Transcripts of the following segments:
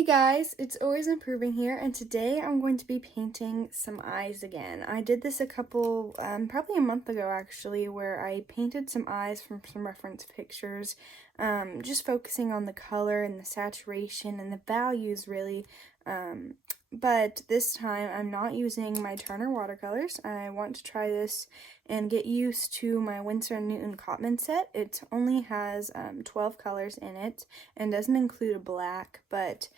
Hey guys, it's Always Improving here, and today I'm going to be painting some eyes again. I did this probably a month ago actually, where I painted some eyes from some reference pictures, just focusing on the color and the saturation and the values really. But this time I'm not using my Turner watercolors. I want to try this and get used to my Winsor & Newton Cotman set. It only has 12 colors in it and doesn't include a black, but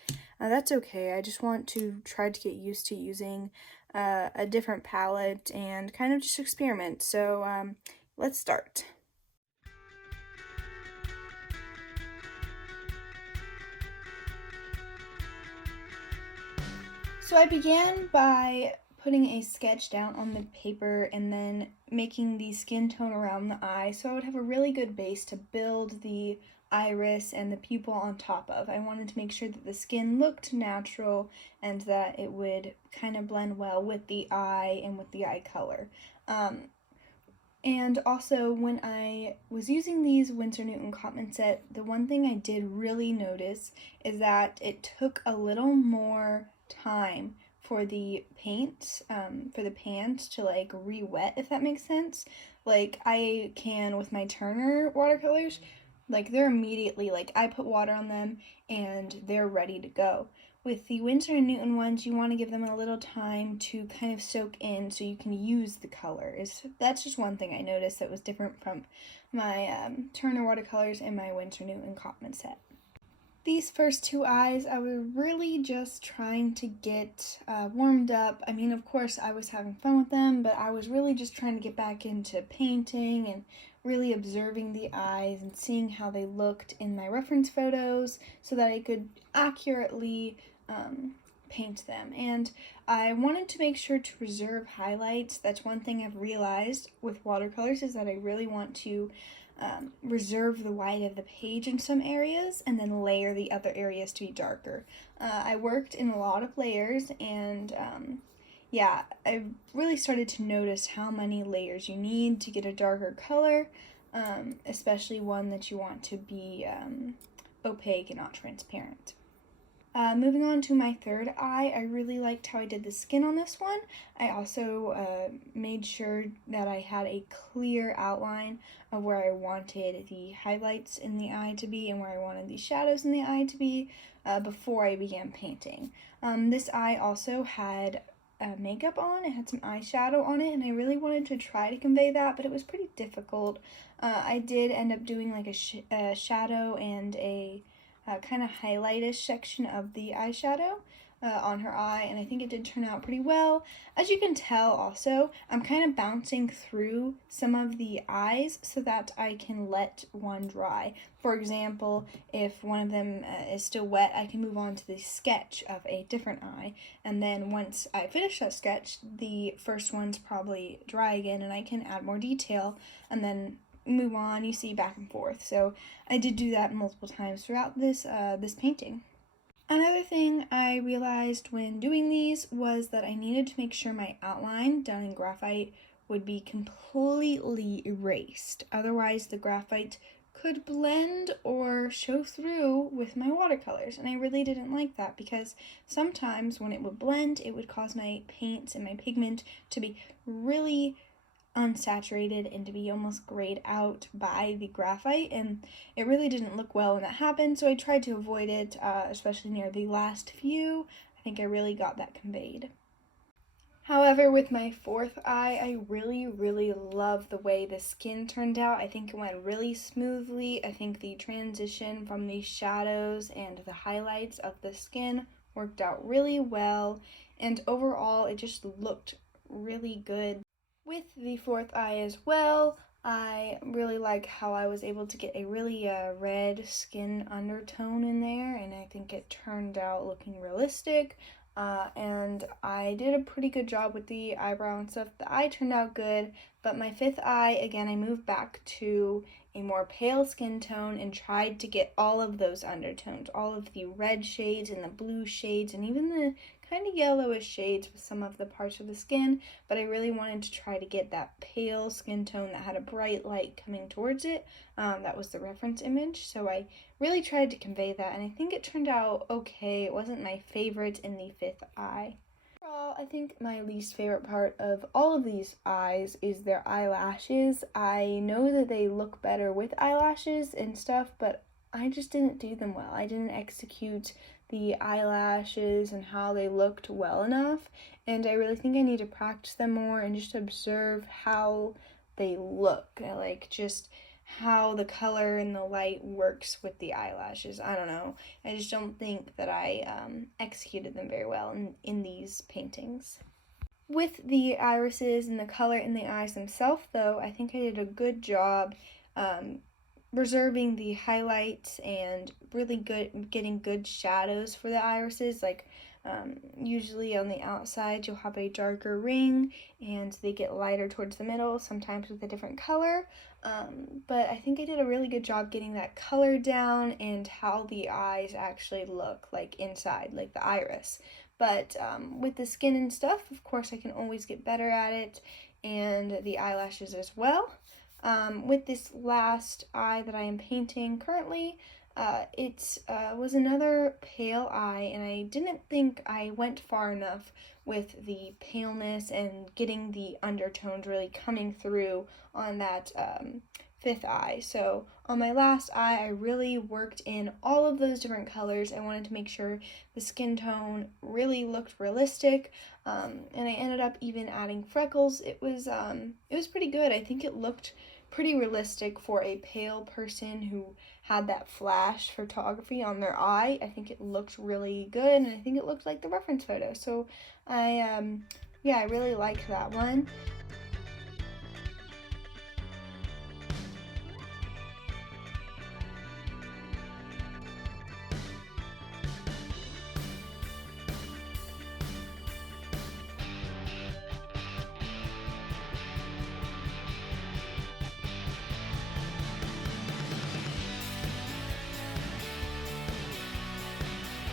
that's okay. I just want to try to get used to using a different palette and kind of just experiment. So let's start. So I began by putting a sketch down on the paper and then making the skin tone around the eye so I would have a really good base to build the iris and the pupil on top of. I wanted to make sure that the skin looked natural and that it would kind of blend well with the eye and with the eye color. And also, when I was using these Winsor Newton Cotman set, the one thing I did really notice is that it took a little more time for the paint, for the pans to like re-wet, if that makes sense. Like I can with my Turner watercolors, like they're immediately, like I put water on them and they're ready to go. With the Winsor & Newton ones, you want to give them a little time to kind of soak in so you can use the color. That's just one thing I noticed that was different from my Turner watercolors and my Winsor & Newton Cotman set. These first two eyes, I was really just trying to get warmed up. I mean, of course, I was having fun with them, but I was really just trying to get back into painting and really observing the eyes and seeing how they looked in my reference photos so that I could accurately paint them. And I wanted to make sure to reserve highlights. That's one thing I've realized with watercolors is that I really want to reserve the white of the page in some areas and then layer the other areas to be darker. I worked in a lot of layers and yeah, I really started to notice how many layers you need to get a darker color, especially one that you want to be opaque and not transparent. Moving on to my third eye, I really liked how I did the skin on this one. I also made sure that I had a clear outline of where I wanted the highlights in the eye to be and where I wanted the shadows in the eye to be before I began painting. This eye also had makeup on, it had some eyeshadow on it, and I really wanted to try to convey that, but it was pretty difficult. I did end up doing like a shadow and a kind of highlightish section of the eyeshadow on her eye, and I think it did turn out pretty well. As you can tell also, I'm kind of bouncing through some of the eyes so that I can let one dry. For example, if one of them is still wet, I can move on to the sketch of a different eye, and then once I finish that sketch, the first one's probably dry again, and I can add more detail, and then move on, you see, back and forth. So I did do that multiple times throughout this painting. Another thing I realized when doing these was that I needed to make sure my outline done in graphite would be completely erased. Otherwise, the graphite could blend or show through with my watercolors, and I really didn't like that because sometimes when it would blend, it would cause my paints and my pigment to be really unsaturated and to be almost grayed out by the graphite, and it really didn't look well when that happened, so I tried to avoid it, especially near the last few. I think I really got that conveyed. However, with my fourth eye, I really love the way the skin turned out. I think it went really smoothly. I think the transition from the shadows and the highlights of the skin worked out really well, and overall it just looked really good. With the fourth eye as well, I really like how I was able to get a really red skin undertone in there, and I think it turned out looking realistic. And I did a pretty good job with the eyebrow and stuff. The eye turned out good, but my fifth eye, again, I moved back to a more pale skin tone and tried to get all of those undertones, all of the red shades and the blue shades and even the kind of yellowish shades with some of the parts of the skin, but I really wanted to try to get that pale skin tone that had a bright light coming towards it. That was the reference image, so I really tried to convey that, and I think it turned out okay. It wasn't my favorite in the fifth eye. Overall, I think my least favorite part of all of these eyes is their eyelashes. I know that they look better with eyelashes and stuff, but I just didn't do them well. I didn't execute the eyelashes and how they looked well enough, and I really think I need to practice them more and just observe how they look, like just how the color and the light works with the eyelashes. I don't know. I just don't think that I executed them very well in these paintings. With the irises and the color in the eyes themselves, though, I think I did a good job reserving the highlights and really getting good shadows for the irises. Like usually on the outside you'll have a darker ring and they get lighter towards the middle, sometimes with a different color. But I think I did a really good job getting that color down and how the eyes actually look like inside, like the iris. But with the skin and stuff, of course, I can always get better at it, and the eyelashes as well. With this last eye that I am painting currently, it was another pale eye, and I didn't think I went far enough with the paleness and getting the undertones really coming through on that fifth eye. So on my last eye, I really worked in all of those different colors. I wanted to make sure the skin tone really looked realistic, and I ended up even adding freckles. It was pretty good. I think it looked pretty realistic for a pale person who had that flash photography on their eye. I think it looked really good, and I think it looked like the reference photo. So I really liked that one.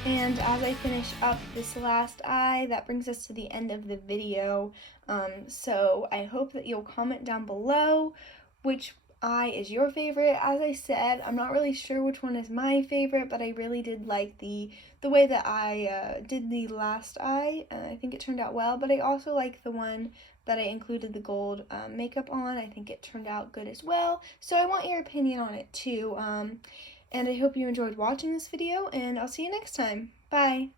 And as I finish up this last eye, that brings us to the end of the video. So I hope that you'll comment down below which eye is your favorite. As I said, I'm not really sure which one is my favorite, but I really did like the way that I did the last eye. I think it turned out well, but I also like the one that I included the gold makeup on. I think it turned out good as well. So I want your opinion on it too. And I hope you enjoyed watching this video, and I'll see you next time. Bye!